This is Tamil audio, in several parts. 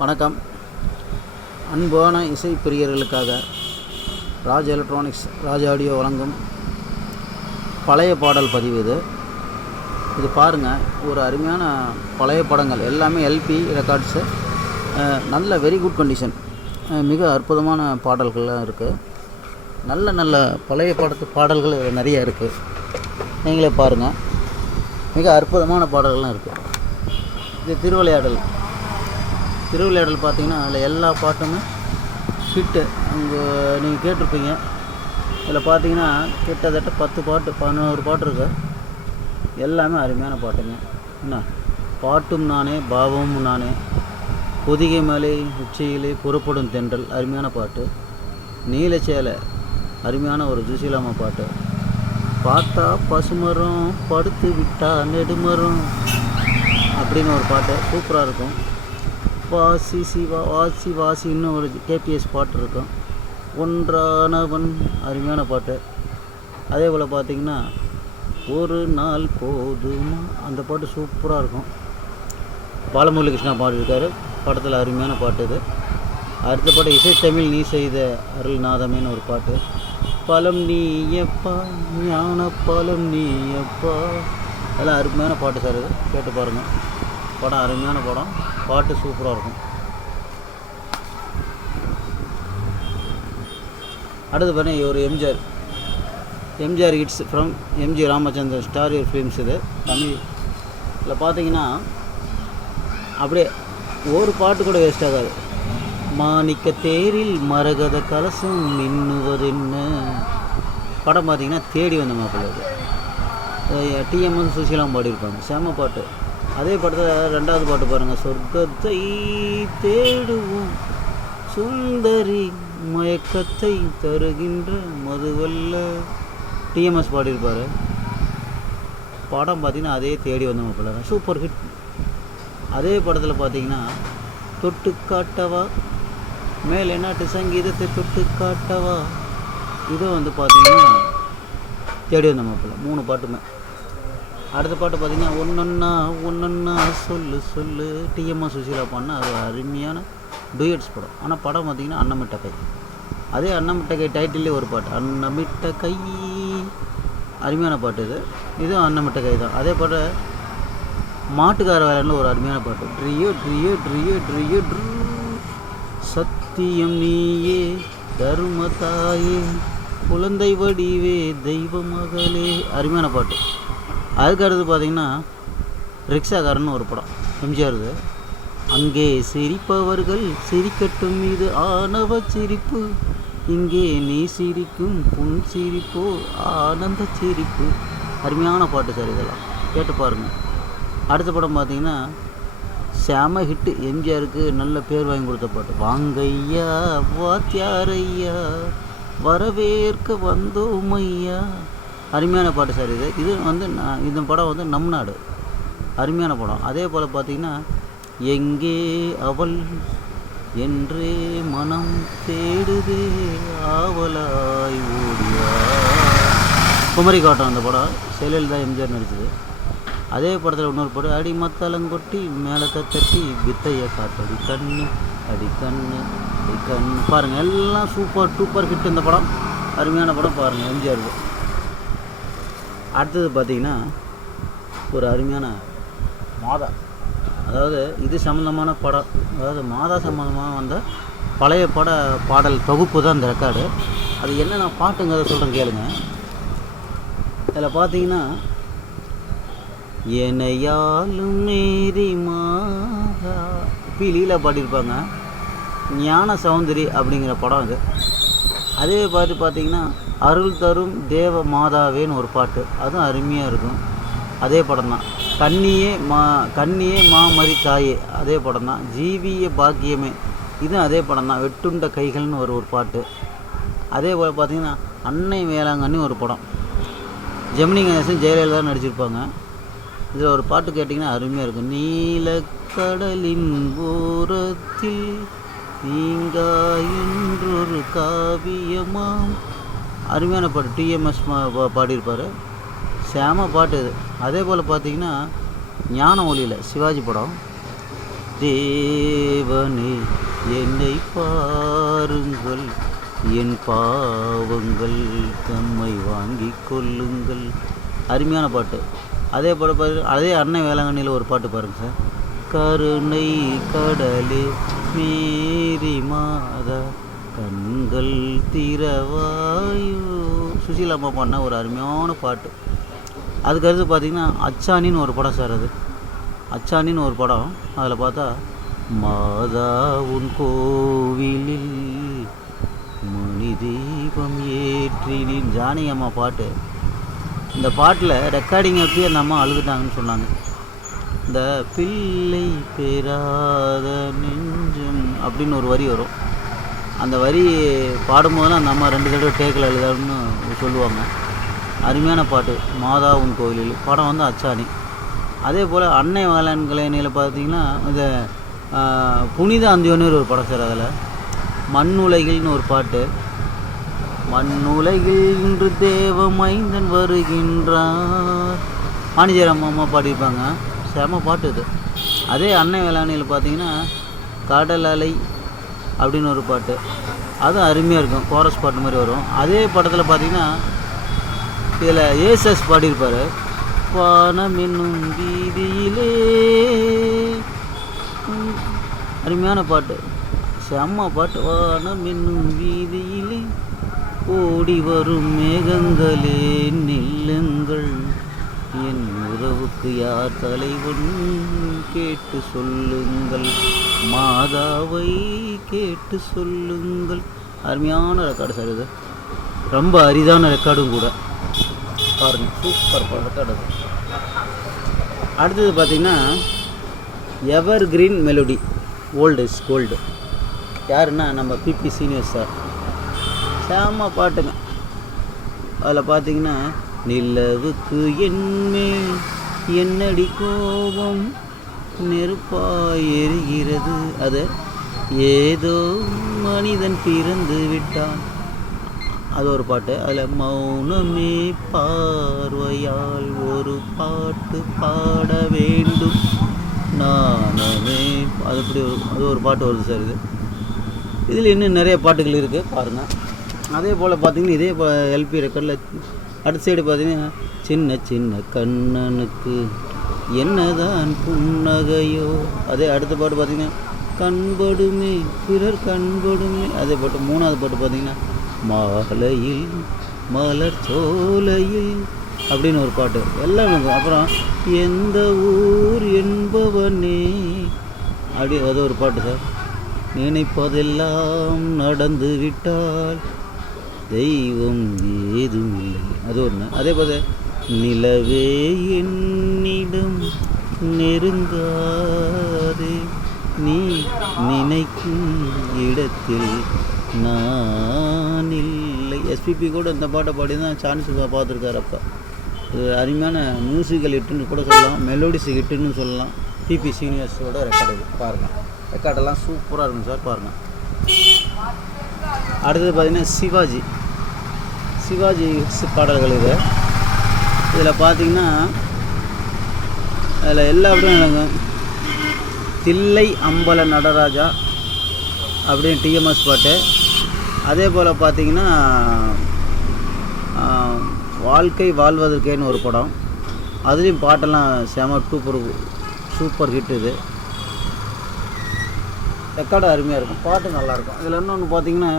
வணக்கம். அன்பான இசை பிரியர்களுக்காக ராஜ் எலக்ட்ரானிக்ஸ், ராஜ் ஆடியோ வழங்கும் பழைய பாடல் பதிவு இது பாருங்கள். ஒரு அருமையான பழைய படங்கள் எல்லாமே எல்பி ரெக்கார்ட்ஸு, நல்ல வெரி குட் கண்டிஷன், மிக அற்புதமான பாடல்கள்லாம் இருக்குது. நல்ல பழைய பாடல்கள் நிறைய இருக்குது. நீங்களே பாருங்கள், மிக அற்புதமான பாடல்கள்லாம் இருக்குது. இது திருவிளையாடல் பார்த்திங்கன்னா அதில் எல்லா பாட்டுமே ஹிட்டு. அங்கே நீங்கள் கேட்டிருப்பீங்க. இதில் பார்த்தீங்கன்னா கிட்டத்தட்ட 10 பாட்டு 11 பாட்டு இருக்குது. எல்லாமே அருமையான பாட்டுங்க. என்ன பாட்டும் நானே பாவமும் நானே, பொதிகை மலை உச்சியிலே புறப்படும் தென்றல் அருமையான பாட்டு. நீலச்சேலை அருமையான ஒரு ஜுசிலாமா பாட்டு. பார்த்தா பசுமரம் படுத்து விட்டா நெடுமரம் அப்படின்னு ஒரு பாட்டு சூப்பராக இருக்கும். வாசி சிவா வாசி வாசி இன்னும் ஒரு கேபிஎஸ் பாட்டு இருக்கும். ஒன்றானவன் அருமையான பாட்டு. அதே போல் பார்த்திங்கன்னா ஒரு நாள் போதுமா அந்த பாட்டு சூப்பராக இருக்கும். பாலமுரளி கிருஷ்ணா பாடியிருக்காரு படத்தில், அருமையான பாட்டு இது. அடுத்த பாட்டு இசைத்தமிழ் நீ செய்த அருள்நாதமேன்னு ஒரு பாட்டு. பலம் நீயப்பா ஞான பலம் நீயப்பா, அதெல்லாம் அருமையான பாட்டு சார். இது கேட்டு பாருங்கள். படம் அருமையான படம், பாட்டு சூப்பராக இருக்கும். அடுத்து பாருங்கள், ஒரு MGR hits from MG Ramachandran star your films. இது தமிழ். இதில் பார்த்தீங்கன்னா அப்படியே ஒரு பாட்டு கூட வேஸ்ட் ஆகாது. மாணிக்க தேரில் மரகத கலசம் மின்னுவதென்ன படம் பார்த்திங்கன்னா தேடி வந்த மாப்பிள்ளை. டிஎம்எஸ் சுசீலாம் பாடியிருப்பாங்க, செம பாட்டு. அதே படத்தில் 2வது பாட்டு பாருங்கள், சொர்க்கத்தை தேடுவோம் சுந்தரி மயக்கத்தை தருகின்ற மதுவல்ல, டிஎம்எஸ் பாடியிருப்பார். படம் பார்த்திங்கன்னா அதே தேடி வந்த மாப்பிள்ளை தான், சூப்பர் ஹிட். அதே படத்தில் பார்த்திங்கன்னா தொட்டு காட்டவா மேலே நாட்டு சங்கீதத்தை தொட்டு காட்டவா, இதை வந்து பார்த்திங்கன்னா தேடி வந்த மாப்பிள்ளை. 3 பாட்டுமே. அடுத்த பாட்டு பார்த்திங்கன்னா ஒன்றொன்னா சொல்லு சொல்லு, டிஎம்எஸ் சுசீலா பாடினா அது அருமையான டூயட்ஸ் படம். ஆனால் படம் பார்த்திங்கன்னா அன்னமிட்ட கை. அதே அன்னமிட்ட கை டைட்டிலே ஒரு பாட்டு, அன்னமிட்ட கை, அருமையான பாட்டு இது. இதுவும் அன்னமிட்ட கை தான். அதே பாட்டு மாட்டுக்கார வேலைன்னு ஒரு அருமையான பாட்டு. ட்ரியோ ட்ரியோ ட்ரியோ ட்ரியோ ட்ரூ சத்தியம் நீயே தருமதாயே குழந்தை வடிவே தெய்வ மகளே, அருமையான பாட்டு. அதுக்கு அடுத்து பார்த்திங்கன்னா ரிக்ஷாக்காரன்னு ஒரு படம் எம்ஜிஆர். அங்கே சிரிப்பவர்கள் சிரிக்கட்டும், இது ஆணவ சிரிப்பு, இங்கே நீ சிரிக்கும் புன் சிரிப்போ ஆனந்த சிரிப்பு, அருமையான பாட்டு சார். இதெல்லாம் கேட்டு பாருங்கள். அடுத்த படம் பார்த்திங்கன்னா செம ஹிட்டு, எம்ஜிஆருக்கு நல்ல பேர் வாங்கி கொடுத்த பாட்டு. வாங்கையா வாத்தியாரையா வரவேற்க வந்தோம் ஐயா, அருமையான பாட்டு சார். இது வந்து இந்த படம் வந்து நம் நாடு, அருமையான படம். அதே போல் பார்த்திங்கன்னா எங்கே அவள் என்றே மனம் தேடுதே ஆவலாய் ஓடியா, குமரி காட்டம் அந்த படம், ஜெயலலிதா எம்ஜிஆர் நடிச்சது. அதே படத்தில் இன்னொரு படம், அடி மத்தளங்கொட்டி மேலத்தை தட்டி வித்தையை காட்டடி கண்ணு அடி கண்ணு அடி கண்ணு, பாருங்கள் எல்லாம் சூப்பர் ஹிட் இந்த படம், அருமையான படம் பாருங்கள் எம்ஜிஆருக்கு. அடுத்தது பார்த்திங்கன்னா ஒரு அருமையான மாதா, அதாவது இது சம்மந்தமான படம், அதாவது மாதா சம்மந்தமாக வந்த பழைய பாடல் தொகுப்பு தான் இந்த ரெக்கார்டு. அது என்னென்ன பாட்டுங்கிறத சொல்கிறேன் கேளுங்க. இதில் பார்த்தீங்கன்னா என்னையாலும் மேரி மாதா லீலா பாடியிருப்பாங்க. ஞான சௌந்தரி அப்படிங்கிற படம் இது. அதே பாட்டு பார்த்திங்கன்னா அருள் தரும் தேவ மாதாவேன்னு ஒரு பாட்டு, அதுவும் அருமையாக இருக்கும். அதே படம் தான். கண்ணியே மாமரி தாயே, அதே படம் தான். ஜீவிய பாக்கியமே, இதுவும் அதே படம் தான். வெட்டுண்ட கைகள்னு ஒரு பாட்டு. அதே போல் பார்த்திங்கன்னா அன்னை வேளாங்கண்ணி ஒரு படம், ஜெமினி கணேசன் ஜெயலலிதா நடிச்சிருப்பாங்க. இதில் ஒரு பாட்டு கேட்டிங்கன்னா அருமையாக இருக்கும். நீலக்கடலின் ஓரத்தில் நீங்கா என்றொரு காவியமாம், அருமையான பாட்டு. டிஎம்எஸ் பாடியிருப்பார், செம பாட்டு இது. அதே போல் பார்த்திங்கன்னா ஞான ஒளியில் சிவாஜி படம், தேவனே என்னை பாருங்கள், என் பாவங்கள் தம்மை வாங்கி கொள்ளுங்கள். அருமையான பாட்டு. அதே போல் அதே அன்னை வேளாங்கண்ணியில் ஒரு பாட்டு பாருங்கள் சார். கருணை கடலே மேரி மாதா கண்கள் திறவாயோ. சுசீலா அம்மா பாடின ஒரு அருமையான பாட்டு. அதுக்கடுத்து பார்த்திங்கன்னா அச்சாணின்னு ஒரு படம் சார். அது அச்சாணின்னு ஒரு படம். அதில் பார்த்தா மாதா உன் கோவிலில் மணி தீபம் ஏற்றினின் ஜானகி அம்மா பாட்டு. இந்த பாட்டில் ரெக்கார்டிங் அப்பயே அந்த அம்மா அழுதுட்டாங்கன்னு சொன்னாங்க. இந்த பிள்ளை பெறாத நெஞ்சம் அப்படின்னு ஒரு வரி வரும். அந்த வரி பாடும்போதெல்லாம் அந்த அம்மா 2 தடவை டேக்கில் அழுதான்னு சொல்லுவாங்க. அருமையான பாட்டு. மாதா உன் கோவிலில். படம் வந்து அச்சாணி. அதே போல் அன்னை வேளாங்கண்ணியில் பார்த்தீங்கன்னா இந்த புனித அந்தியோன்னு ஒரு படம் சார். அதில் மண்ணுலகில்னு ஒரு பாட்டு. மண்ணுலகில் இன்று தேவ மைந்தன் வருகின்றார். வாணிஜராம் அம்மா பாடியிருப்பாங்க. செம பாட்டு இது. அதே அன்னை வேளாங்கண்ணியில் பார்த்தீங்கன்னா கடல் அலை அப்படின்னு ஒரு பாட்டு. அதுவும் அருமையாக இருக்கும். கோரஸ் பாட்டு மாதிரி வரும். அதே படத்தில் பார்த்தீங்கன்னா இதில் ஏசஸ் பாடியிருப்பார். வானம் என்னும் வீதியிலே. அருமையான பாட்டு. செம்ம பாட்டு. வானம் என்னும் வீதியிலே ஓடி வரும் மேகங்களே நில்லுங்கள், என் உறவுக்கு யார் தலைவன் கேட்டு சொல்லுங்கள், மாதாவை கேட்டு சொல்லுங்கள். அருமையான ரெக்கார்டு சார். இது ரொம்ப அரிதான ரெக்கார்டும் கூட. பாருங்கள், சூப்பர் ரெக்கார்டு. அடுத்தது பார்த்திங்கன்னா evergreen melody old is gold. யாருன்னா நம்ம பிபி சீனியர் சார். செம்ம பாட்டுங்க. அதில் பார்த்திங்கன்னா நிலவுக்கு என்மேல் என்னடி கோபம் நெருப்பாய் எரிகிறது, அது ஏதோ மனிதன் பிறந்து விட்டான், அது ஒரு பாட்டு. அதில் மௌனமே பார்வையால் ஒரு பாட்டு பாட வேண்டும் நானே, அது ஒரு பாட்டு வருது சார். இதில் இன்னும் நிறைய பாட்டுகள் இருக்குது பாருங்கள். அதே போல் பார்த்திங்கன்னா இதே எல்பி ரெக்கார்டில் அடுத்த சைடு பார்த்திங்கன்னா சின்ன சின்ன கண்ணனுக்கு என்னதான் புன்னகையோ. அதே அடுத்த பாட்டு பார்த்திங்கன்னா கண்படுமே பிறர் கண்படுமே. அதே பாட்டு 3வது பாட்டு பார்த்திங்கன்னா மாலையில் மலர் சோலையில் அப்படின்னு ஒரு பாட்டு. எல்லாம் இருக்கும். அப்புறம் எந்த ஊர் என்பவனே அப்படி அது ஒரு பாட்டு சார். நினைப்பதெல்லாம் நடந்து விட்டால் தெய்வம் ஏதும் இல்லை, அது ஒன்று. அதே போல் நிலவே என்னிடம் நெருங்காதே, நீ நினைக்கும் இடத்தில் நான் இல்லை. எஸ்பிபி கூட இந்த பாட்டை பாடி தான் சான்ஸ் பார்த்துருக்காரு. அப்போ இது அருமையான மியூசிக்கல் ஹிட்டுன்னு கூட சொல்லலாம், மெலோடிஸ் ஹிட்டுன்னு சொல்லலாம். பிபி சீனியர்ஸோட ரெக்கார்டு பாருங்கள். ரெக்கார்டெல்லாம் சூப்பராக இருக்கும் சார், பாருங்கள். அடுத்தது பார்த்திங்கன்னா சிவாஜி ஹிட்ஸ் பாடல்கள். இதில் பார்த்திங்கன்னா அதில் எல்லா அப்படியும் தில்லை அம்பல நடராஜா அப்படின்னு டிஎம்எஸ் பாட்டு. அதே போல் பார்த்திங்கன்னா வாழ்க்கை வாழ்வதற்கேன்னு ஒரு படம். அதுலேயும் பாட்டெல்லாம் செம சூப்பர் ஹிட். இது ரெக்கார்டு அருமையாக இருக்கும், பாட்டு நல்லாயிருக்கும். இதில் இன்னொன்று பார்த்திங்கன்னா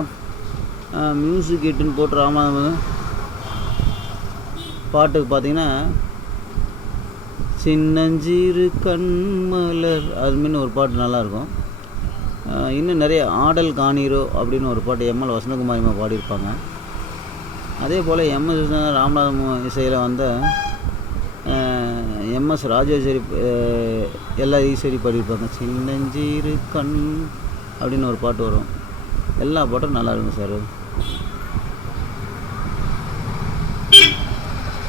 மியூசிக் ஹிட்டுன்னு போட்டு ராமநாதன் பாட்டுக்கு பார்த்திங்கன்னா சின்னஞ்சிறு கண்மலர் அதுமாரி ஒரு பாட்டு நல்லாயிருக்கும். இன்னும் நிறைய ஆடல் காணீரோ அப்படின்னு ஒரு பாட்டு எம்எல் வசந்தகுமாரிமா பாடியிருப்பாங்க. அதே போல் எம்எஸ் ராமநாதன் இசையில் வந்த எம்எஸ் ராஜேஸ்வரி எல்லா ஈஸ்வரி பாடியிருப்பாங்க. சின்னஞ்சிறு கண் அப்படின்னு ஒரு பாட்டு வரும். எல்லா பாட்டும் நல்லா இருக்கும் சார்.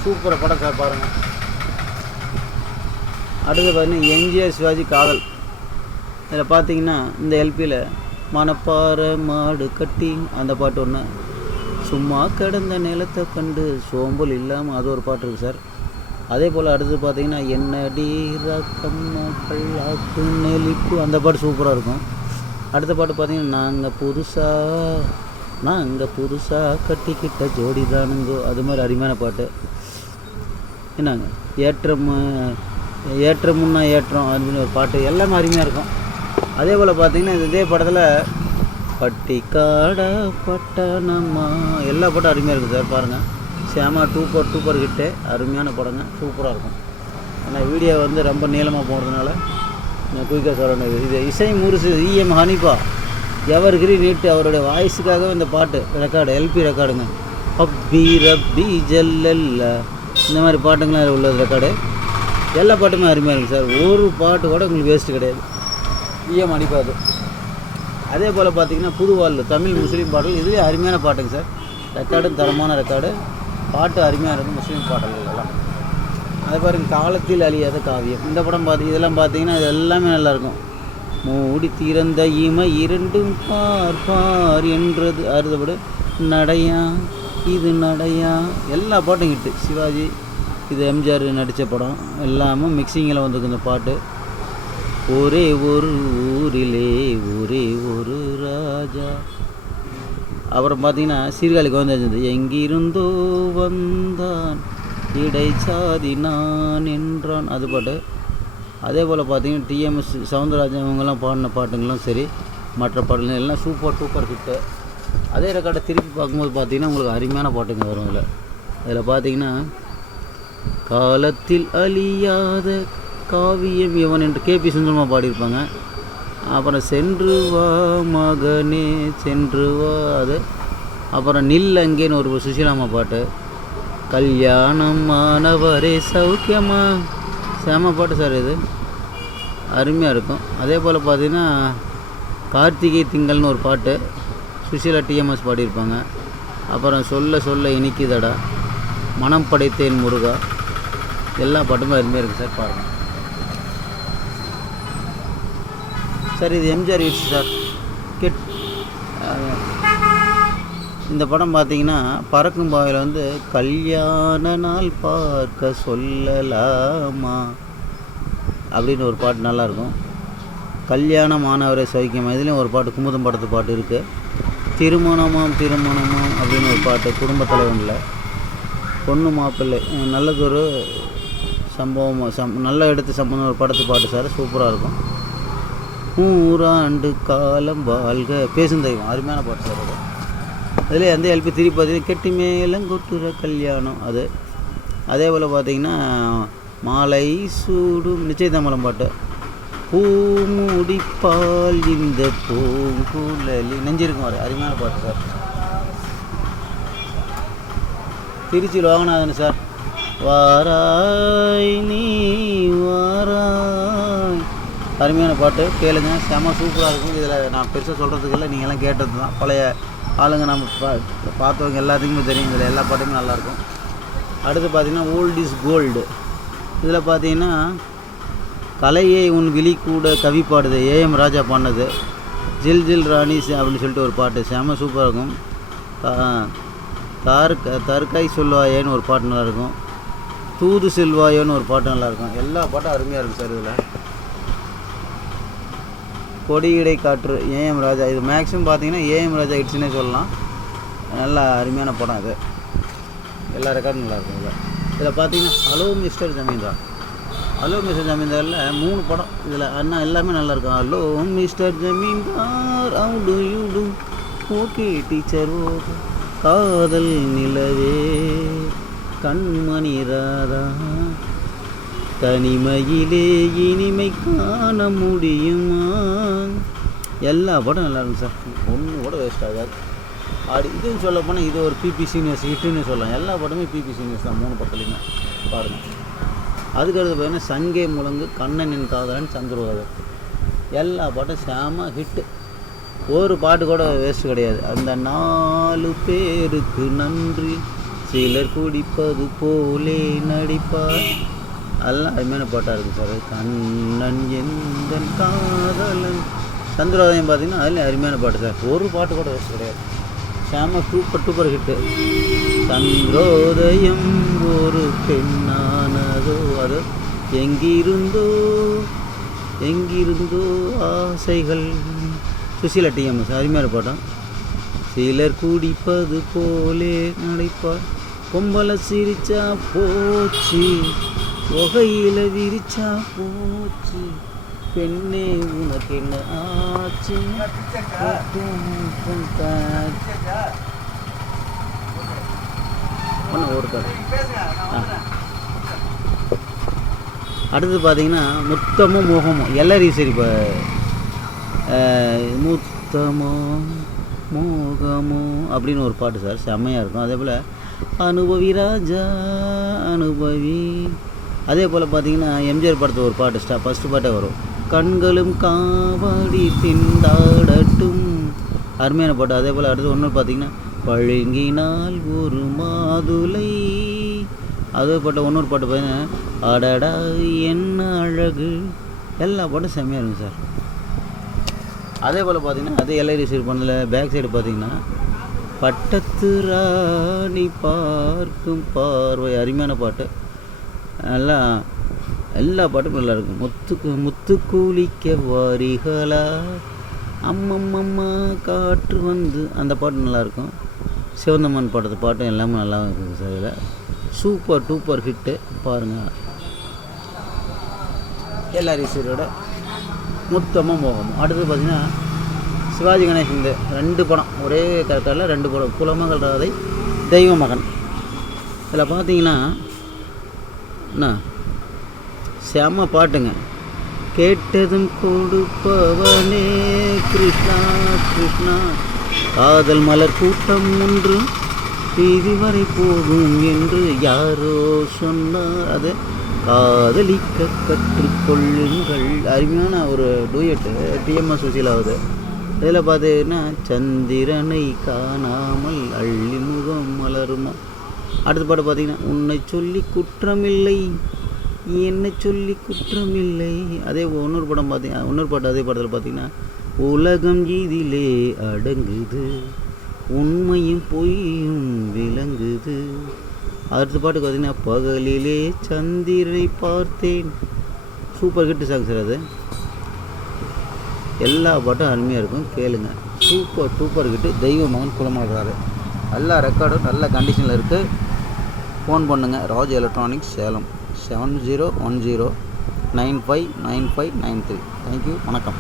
சூப்பராக படம் சார், பாருங்கள். அடுத்து பார்த்தீங்கன்னா எம்ஜிஆர் சிவாஜி காதல். இதில் பார்த்தீங்கன்னா இந்த எல்பியில் மணப்பாறை மாடு கட்டி அந்த பாட்டு ஒன்று, சும்மா கிடந்த நிலத்தை கண்டு சோம்பல் இல்லாமல் அது ஒரு பாட்டு இருக்குது சார். அதே போல் அடுத்து பார்த்தீங்கன்னா என்னடி ரக்கம்மா பல்லாக்கு நெளிப்பு, அந்த பாட்டு சூப்பராக இருக்கும். அடுத்த பாட்டு பார்த்தீங்கன்னா நாங்கள் புதுசாக கட்டிக்கிட்ட ஜோடி தானுங்கோ, அது மாதிரி அருமையான பாட்டு. என்னங்க ஏற்றமுன்னா ஏற்றம் அப்படின்னு ஒரு பாட்டு, எல்லாமே அருமையாக இருக்கும். அதே போல் பார்த்தீங்கன்னா இதே படத்தில் பட்டிக்காடா பட்டணமா, எல்லா பாட்டும் அருமையாக இருக்குது சார். பாருங்கள், சேமா டூப்பர் கிட்டே அருமையான படங்க, சூப்பராக இருக்கும். ஆனால் வீடியோ வந்து ரொம்ப நீளமாக போகிறதுனால நான் குயிக்காக சொல்கிறேன். இது இசை முரசு இஎம் ஹனிஃபா எவர் கிரீன் நீட்டு அவருடைய வாய்ஸுக்காகவே இந்த பாட்டு ரெக்கார்டு, எல்பி ரெக்கார்டுங்க. அப்பி ரப்பி ஜல்லல்ல, இந்த மாதிரி பாட்டுங்களாம் உள்ளது ரெக்கார்டு. எல்லா பாட்டுமே அருமையாக இருக்குது சார். ஒரு பாட்டு கூட உங்களுக்கு வேஸ்ட்டு கிடையாது. இஎம் ஹனிஃபாது. அதே போல் பார்த்திங்கன்னா புதுவாழ்வு தமிழ் முஸ்லீம் பாடல், இதுவே அருமையான பாட்டுங்க சார். ரெக்கார்டும் தரமான ரெக்கார்டு, பாட்டு அருமையாக இருக்கும். முஸ்லீம் பாடல்கள் எல்லாம் அதே பாருங்க. காலத்தில் அழியாத காவியம், இந்த படம் இதெல்லாம் பார்த்தீங்கன்னா இது எல்லாமே நல்லாயிருக்கும். மூடி திறந்த இமை இரண்டும் பார் என்றது அறுதப்படு, நடையா இது நடையா, எல்லா பாட்டும் ஹிட்டு. சிவாஜி, இது எம்ஜிஆர் நடித்த படம், எல்லாமே மிக்சிங்கில் வந்திருக்கு இந்த பாட்டு. ஒரே ஒரு ஊரிலே ஒரே ஒரு ராஜா. அப்புறம் பார்த்தீங்கன்னா சீர்காழிக்கு வந்து எங்கிருந்தோ வந்தான் இடைச்சாதி நான் என்றான், அது பாட்டு. அதே போல் பார்த்தீங்கன்னா டிஎம்எஸ் சவுந்தரராஜன் இவங்கெல்லாம் பாடின பாட்டுங்களும் சரி, மற்ற பாட்டுகள் எல்லாம் சூப்பர் ஹிட்டு. அதே ரெக்கார்டை திருப்பி பார்க்கும்போது பார்த்தீங்கன்னா உங்களுக்கு அருமையான பாட்டுங்க வரும். அதில் பார்த்தீங்கன்னா காலத்தில் அழியாத காவியம் இவன் என்று கேபி சுந்தரமாக பாடியிருப்பாங்க. அப்புறம் சென்று வா மகனே சென்று வா, அது. அப்புறம் நில் அங்கேன்னு ஒரு சுஷீலாமா பாட்டு. கல்யாணம் ஆனவரே சௌக்கியமா, செம பாட்டு சார், இது அருமையாக இருக்கும். அதே போல் பார்த்தீங்கன்னா கார்த்திகை திங்கள்னு ஒரு பாட்டு சுஷீலா டிஎம்எஸ் பாடியிருப்பாங்க. அப்புறம் சொல்ல சொல்ல இனிக்குதடா, மனம் படைத்தேன் முருகா, எல்லா பாட்டுமே அருமையாக இருக்குது சார். பாருங்கள் சார், இது எம்ஜிஆர் ஹிட்ஸ் சார். இந்த படம் பார்த்தீங்கன்னா பறக்கும் பாவையில் வந்து கல்யாண நாள் பார்க்க சொல்லலாமா அப்படின்னு ஒரு பாட்டு நல்லாயிருக்கும். கல்யாணம் ஆனவரே சௌக்கியமா, இதுலேயும் ஒரு பாட்டு குமுதம் படத்து பாட்டு இருக்குது. திருமணமாம் அப்படின்னு ஒரு பாட்டு குடும்ப தலைவனில். பொண்ணு மாப்பிள்ளை, நல்லதொரு சம்பவம் நல்லா எடுத்து சம்பந்தம் ஒரு படத்து பாட்டு சார், சூப்பராக இருக்கும். 100 ஆண்டு காலம் வாழ்க பேசும் தெய்வம், அருமையான பாட்டு சார். அது அதில் எந்த எல்பி திருப்பி பார்த்தீங்கன்னா கெட்டி மேலம் கொட்டுற கல்யாணம், அது. அதே போல் பார்த்தீங்கன்னா மாலை சூடும் நிச்சயதாமலம் பாட்டு. பூமுடிப்பால் இந்த பூங்குழலி நெஞ்சிருக்கும், வர அருமையான பாட்டு சார். திருச்சி லோகநாதன் சார், வாராய் நீ வாராய், அருமையான பாட்டு கேளுங்க, செம சூப்பராக இருக்கும். இதில் நான் பெருசாக சொல்கிறதுக்குள்ள நீங்கள்லாம் கேட்டது தான், பழைய ஆளுங்க நம்ம பார்த்தவங்க எல்லாத்துக்குமே தெரியும். இதில் எல்லா பாட்டுமே நல்லாயிருக்கும். அடுத்து பார்த்திங்கன்னா ஓல்ட் இஸ் கோல்டு. இதில் பார்த்தீங்கன்னா கலையை உன் விழி கூட கவி பாடுது, ஏஎம் ராஜா பாடினது. ஜில் ஜில் ராணி அப்படின்னு சொல்லிட்டு ஒரு பாட்டு செம சூப்பராக இருக்கும். தற்காய் சொல்வாயேன்னு ஒரு பாட்டு நல்லாயிருக்கும். தூது செல்வாயோன்னு ஒரு பாட்டு நல்லாயிருக்கும். எல்லா பாட்டும் அருமையாக இருக்கும் சார். இதில் கொடியிடை காற்று ஏஎம் ராஜா, இது மேக்ஸிமம் பார்த்தீங்கன்னா ஏஎம் ராஜா ஹிட்ஸ்னே சொல்லலாம். நல்லா அருமையான படம் இது, எல்லா ரெக்கார்டும் நல்லாயிருக்கும். இதில் பார்த்தீங்கன்னா hello mister Zamindar, hello mister ஜமீன்தாரில் 3 படம் இதில் அண்ணா எல்லாமே நல்லாயிருக்கும். Hello mister Zamindar, how do you do, okay teacher, okay, காதல் நிலவே, கண்மணி ராதா, தனிமையிலே இனிமை காண முடியுமா, எல்லா படம் நல்லாயிருக்கும் சார். ஒன்று கூட வேஸ்ட் ஆகாது. இதுன்னு சொல்ல போனால் இது ஒரு பிபி சீனியர்ஸ் ஹிட்டுன்னு சொல்லலாம். எல்லா படமே பிபி சீனியர்ஸ் தான், 3 படத்துலையுமே பாருங்கள். அதுக்கடுத்து பார்த்தீங்கன்னா சங்கே முழங்கு, கண்ணனின் காதலன், சந்திரவாதர், எல்லா பாட்டும் செம ஹிட்டு. ஒரு பாட்டு கூட வேஸ்ட்டு கிடையாது. அந்த 4 பேருக்கு நன்றி, சிலர் குடிப்பது போலே நடிப்பார், அதெல்லாம் அருமையான பாட்டாக இருக்குது சார். கண்ணன் எந்த காதலன், சந்திரவாதம் பார்த்தீங்கன்னா அதுலேயும் அருமையான பாட்டு சார். ஒரு பாட்டு கூட வேஸ்ட் கிடையாது. செம சூப்பர் டூப்பர் ஹிட்டு. சந்திரோதயம் ஒரு பெண்ணானதோ, அது எங்கிருந்தோ எங்கிருந்தோ ஆசைகள். சுசீலா டிஎம்எஸ் அருமையான பாட்டம். சிலர் குடிப்பது போலே நடைப்பார், பொம்பளை சிரிச்சா போச்சு, தொகையில விரிச்சா போச்சு, பெண்ணே உனக்கு என்ன ஆச்சு. அடுத்து பார்த்தீங்கன்னா முத்தமும் மோகமும் எல்லாரையும் சரி. இப்போ முத்தமோ மோகமோ அப்படின்னு ஒரு பாட்டு சார், செம்மையாக இருக்கும். அதே போல் அனுபவி ராஜா அனுபவி. அதே போல் பார்த்தீங்கன்னா எம்ஜிஆர் படத்தில் ஒரு பாட்டு ஃபஸ்ட்டு பாட்டே வரும், கண்களும் காவடி திண்டாடட்டும், அருமையான பாட்டு. அதே போல் அடுத்து ஒன்று பார்த்தீங்கன்னா பழுங்கினால் ஒரு மாதுளை. அதே பாட்டு இன்னொரு பாட்டு பார்த்தீங்கன்னா அடடா என்ன அழகு. எல்லா பாட்டும் செம்மையாக இருக்கும் சார். அதே போல் பார்த்தீங்கன்னா அதே எல்ஐடி சைடு பண்ணல பேக் சைடு பார்த்தீங்கன்னா பட்டத்து ராணி பார்க்கும் பார்வை, அருமையான பாட்டு. நல்லா எல்லா பாட்டும் நல்லா இருக்கும். முத்து குளிக்க வாரிகளா, அம்மம்மம்மா காற்று வந்து, அந்த பாட்டு நல்லாயிருக்கும். சிவந்தம்மன் பாட்டத்து பாட்டும் எல்லாமே நல்லா இருக்குது சார். இதில் சூப்பர் டூப்பர் ஹிட்டு பாருங்கள். எல்ஆர் ஈஸ்வரோட முத்தமும் மோகமும். அடுத்து பார்த்திங்கன்னா சிவாஜி கணேசன் இந்த 2 படம் ஒரே கரெக்டாக 2 படம், குலமகள் ராதை, தெய்வ மகன். இதில் பார்த்தீங்கன்னா என்ன செம்ம பாட்டுங்க. கேட்டதும் கொடுப்பவனே கிருஷ்ணா கிருஷ்ணா, காதல் மலர் கூட்டம் ஒன்று வீதி வரை போகும் என்று யாரோ சொன்னார், அது காதலிக்க கற்றுக்கொள்ளுங்கள். அருமையான ஒரு டூயட்டு டிஎம்எஸ் சுசீலாவது. இதில் பார்த்தீங்கன்னா சந்திரனை காணாமல் அள்ளி முகம் மலருமா. அடுத்த பாட்டு பார்த்தீங்கன்னா உன்னை சொல்லி குற்றமில்லை என்னை சொல்லி குற்றமில்லை. அதே இன்னொரு படம் பார்த்தீங்கன்னா இன்னொரு பாட்டு அதே படத்தில் பார்த்தீங்கன்னா உலகம் இதிலே அடங்குது, உண்மையும் பொய்யும் விளங்குது. அடுத்த பாட்டுக்கு பார்த்தீங்கன்னா பகலிலே சந்திரனை பார்த்தேன். சூப்பர் ஹிட்டு சாங் சார் அது. எல்லா பாட்டும் அருமையாக இருக்கும், கேளுங்க. Super duper hit. தெய்வ மகன் குலமகள். எல்லா ரெக்கார்டும் நல்ல கண்டிஷனில் இருக்குது. ஃபோன் பண்ணுங்கள். ராஜ் எலக்ட்ரானிக்ஸ் சேலம் 7010959593. தேங்க்யூ, வணக்கம்.